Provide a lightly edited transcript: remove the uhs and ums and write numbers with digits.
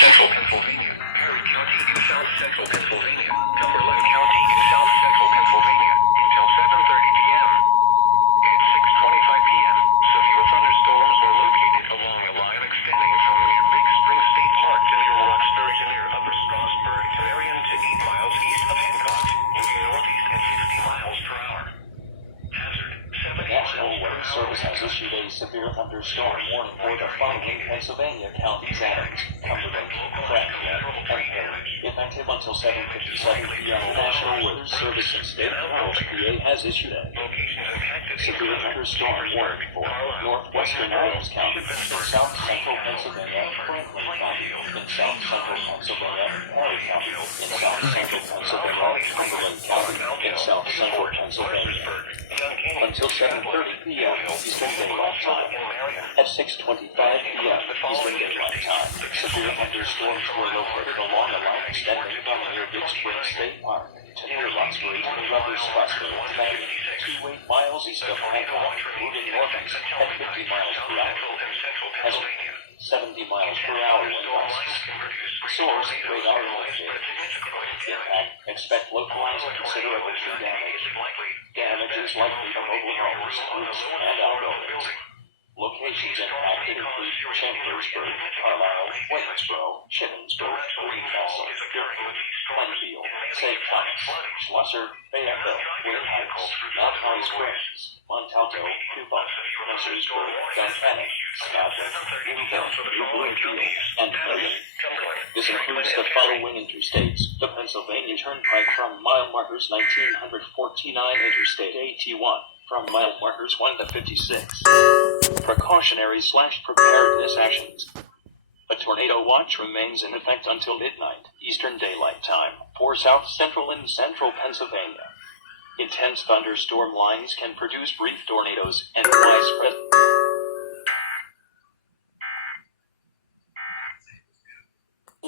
central Pennsylvania. Perry County in south central Pennsylvania. Cumberland County in south central Pennsylvania until 7:30 p.m. At 6:25 p.m., severe thunderstorms were located along a line extending from near Big Spring State Park to near Roxbury to near Upper Strasburg to Marion to 8 miles east of Hancock, moving northeast at 60 miles per hour. Hazard, 70 National miles per Weather hour. Service has issued a severe thunderstorm warning for the following Pennsylvania counties: Adams, Cumberland, Franklin, and Perry. Effective until 7:57 p.m., the National Weather Service and State Bureau PA has issued a Locations impacted severe thunderstorm warning for northwestern Adams County, in south central Pennsylvania, Franklin County, in south central Pennsylvania, Perry County, in south central Pennsylvania, Cumberland County, in south central Pennsylvania. Until 7:30 p.m. Eastern Daylight Time. At 6:25 p.m. Eastern Daylight Time, severe thunderstorms were located along a line extending from near Big Spring State Park to near Roxbury to the Upper Strasburg, Connecticut, 2 miles east of Hancock, moving northeast at 50 miles per hour. Has 70 miles per hour wind gusts. Source, radar indicated. Impact, expect localized considerable tree damage. Damage is likely to mobile homes, roofs, and outbuildings. Locations impacted include Chambersburg, Carlisle, Waynesboro, Shippensburg, Greencastle, Guilford, Glenfield, St. Thomas, Schlosser, Fayetteville, Wood Heights, Mount Holly Springs, Montalto, Newbuck, Mercersburg, Duncannon, Scotland, Newville, New Bloomfield, and Marion. This includes the following interstates: the Pennsylvania Turnpike from mile markers 1949, Interstate 81. From mile markers 1 to 56. Precautionary/preparedness actions. A tornado watch remains in effect until midnight, Eastern Daylight Time, for south central and central Pennsylvania. Intense thunderstorm lines can produce brief tornadoes and widespread